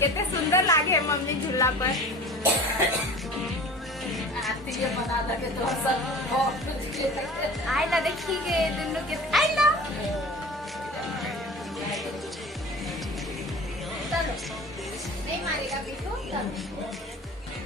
कितने सुंदर लागे मम्मी झूला पर। बना लगे तो सब आई ला देखी के दोनों के आई ला चलो नहीं मारेगा बिट्टू चलो